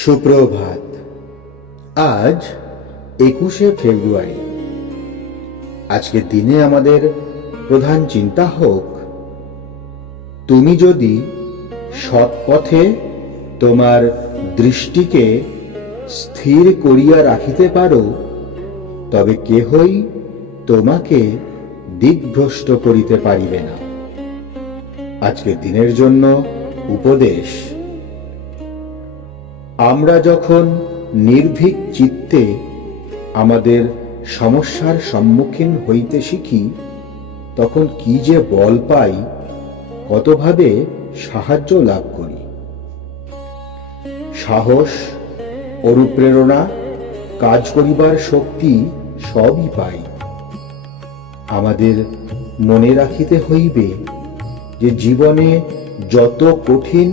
সুপ্রভাত। আজ 21শে ফেব্রুয়ারি। আজকের দিনে আমাদের প্রধান চিন্তা হোক, তুমি যদি সৎ পথে তোমার দৃষ্টিকে স্থির করিয়া রাখিতে পারো, তবে কেহই তোমাকে দিকভ্রষ্ট করিতে পারিবে না। আজকের দিনের জন্য উপদেশ: আমরা যখন নির্ভীক চিত্তে আমাদের সমস্যার সম্মুখীন হইতে শিখি, তখন কি যে বল পাই, কতভাবে সাহায্য লাভ করি। সাহস, অনুপ্রেরণা, কাজ করিবার শক্তি সবই পাই। আমাদের মনে রাখিতে হইবে যে জীবনে যত কঠিন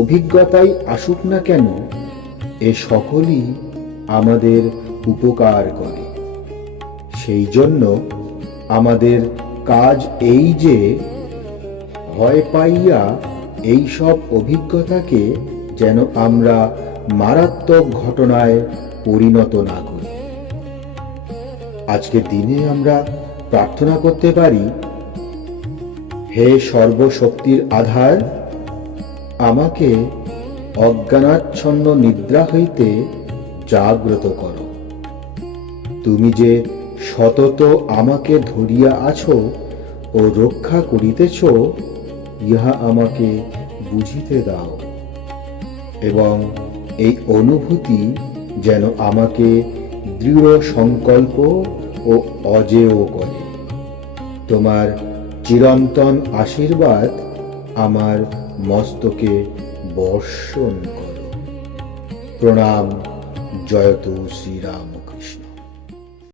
অভিজ্ঞতাই আসুক না কেন, এ সকলই আমাদের উপকার করে। সেই জন্য আমাদের কাজ এই যে ভয় পাইয়া এই সব অভিজ্ঞতাকে যেন আমরা মারাত্মক ঘটনায় পরিণত না করি। আজকের দিনে আমরা প্রার্থনা করতে পারি: হে সর্বশক্তির আধার, আমাকে অজ্ঞানাচ্ছন্ন নিদ্রা হইতে জাগ্রত করো। তুমি যে সতত আমাকে ধরিয়া আছো ও রক্ষা করিতেছ, ইহা আমাকে বুঝিতে দাও, এবং এই অনুভূতি যেন আমাকে দৃঢ় সংকল্প ও অজেয় করে। তোমার চিরন্তন আশীর্বাদ আমার মস্তকে বর্ষণ করো। প্রণাম। জয়তু শ্রীরামকৃষ্ণ।